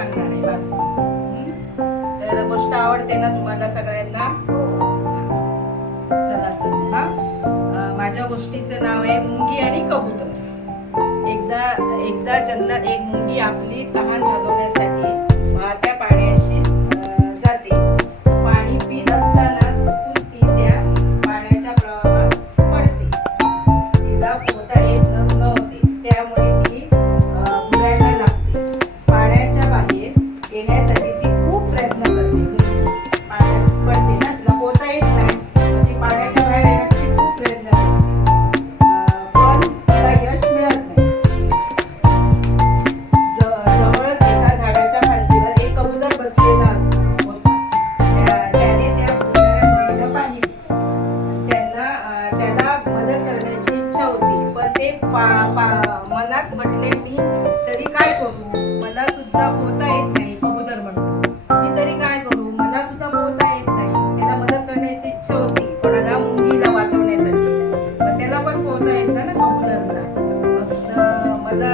सांगणार आहे वाचून. तर गोष्ट आवडते ना तुम्हाला सगळ्यांना? चला तर माझ्या गोष्टीचं नाव आहे मुंगी आणि कबूतर. एकदा जंगलात एक मुंगी आपली तहान भागवण्यासाठी वाहत्या पाण्याशी जाते. पाणी पीत असताना चुकून ती त्या पाण्याच्या प्रवाहात पडते. तिला पोहता येत नव्हते, त्यामुळे ती बुडायला लागते. पाण्याच्या बाहेर येण्यासाठी ती खूप प्रयत्न करते. पाण्यात पडते ना, तिला पोहता येत नाही, ती पाण्याच्या बाहेर येण्यासाठी खूप प्रयत्न करते, पण तिला यश मिळत नाही. जवळच एका झाडाच्या फांदीवर एक कबूतर बसलेला होता. त्याने त्या कबुतराला पाहिले. त्याला मदत करण्याची इच्छा होती, पण ते मनात म्हटले, मी तरी काय करू, मला सुद्धा पोहता येत नाही. कबूतर म्हणतो, मी तरी काय करू, मला सुद्धा पोहता येत नाही. त्याला मदत करण्याची इच्छा होती कोणाला, मुंगीला वाचवण्यासाठी, पण त्याला पण पोहता येत ना कबूतरला. मला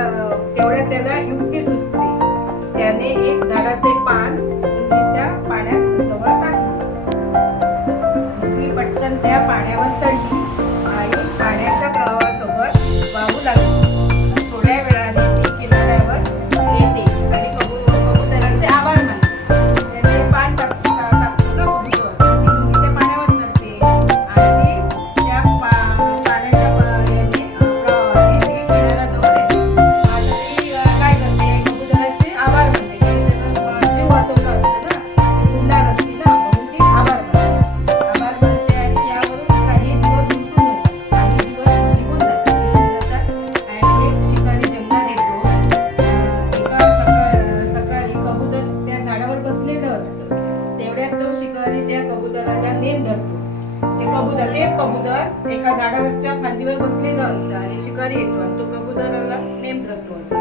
तेवढ्या त्याला युक्ती सुचते. त्याने एक झाडाचे पान मुंगीच्या पाण्यात जवळ टाकले. मुंगी पटकन त्या पाण्यावर चढली आणि पाण्याच्या प्रवाहासोबत वाहू लागली. थोड्या वेळाने ती किनाऱ्यावर येते आणि कबुतराचे आभार मानते. त्याने पान टाकतो ना कबूतर, ती मुंगी त्या पाण्यावर चढते आणि त्या पाण्याच्या प्रवाहाने किनाऱ्याजवळ येते. आता ती काय करते, कबुतराचे आभार मानते, कारण त्याला जीव वाचवला असतं ना, बुडणार असती ना, म्हणून ती आभार मानते आणि यावरून काही दिवस निघून जातात आणि एक शिकारी जंगलात येतो. एका सकाळी कबूतर त्या झाडावर बसलेलं असतं. तेवढ्यात तो शिकारी त्या कबुतराला नेम धरतो. तेच कबूतर एका झाडावरच्या फांदीवर बसलेलं असतं आणि शिकारी येतो आणि तो कबुतराला नेम धरतो असं.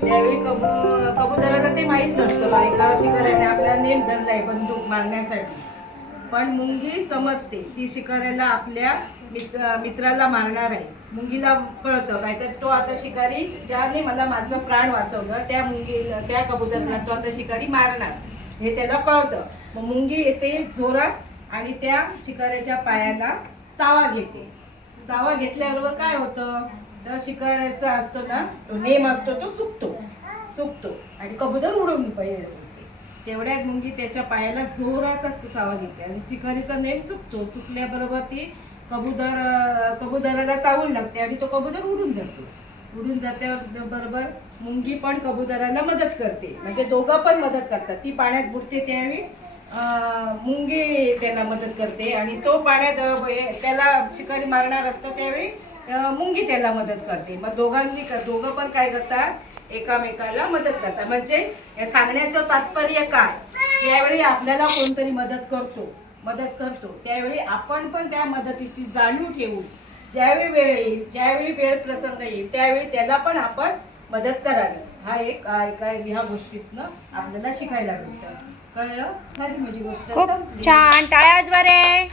त्यावेळी कबुतराला ते माहीत नसतं का एका शिकाऱ्याने आपल्याला नेम धरलाय बंदूक मारण्यासाठी. पण मुंगी समजते की शिकाऱ्याला आपल्या मित्राला मारणार आहे. मुंगीला कळतं काय, तर तो आता शिकारी ज्याने मला माझं प्राण वाचवलं त्या कबुतराला तो आता शिकारी मारणार हे त्याला कळतं. मग मुंगी येते जोरात आणि त्या शिकाऱ्याच्या पायाला चावा घेते. चावा घेतल्याबरोबर काय होतं, तर शिकाऱ्याचा असतो ना तो नेम असतो तो चुकतो आणि कबूतर उडून पडते. तेवढ्यात मुंगी त्याच्या पायाला जोराचा चावा घेते आणि शिकारीचा नेम चुकल्याबरोबर ती कबुतराला चावून लागते आणि तो कबूतर उडून जात्याबरोबर मुंगी पण कबुतराला मदत करते. म्हणजे दोघं पण मदत करतात. ती पाण्यात बुडते त्यावेळी मुंगी त्याला मदत करते आणि तो पाण्यात त्याला शिकारी मारणार असतो त्यावेळी मुंगी त्याला मदत करते. मग दोघं पण काय करतात, एकामेकाला मदत करतात. म्हणजे या सांगण्याचं तात्पर्य काय, ज्यावेळी आपल्याला कोणतरी मदत करतो त्यावेळी आपण पण त्या मदतीची जाणीव ठेवू. ज्यावेळी वेळ प्रसंग येईल त्यावेळी त्याला पण आपण मदत करावी. हा एक ह्या गोष्टीतनं आपल्याला शिकायला भेटतं. कळलं? माझी गोष्ट खूप छान, टाळ्या वाजवा रे.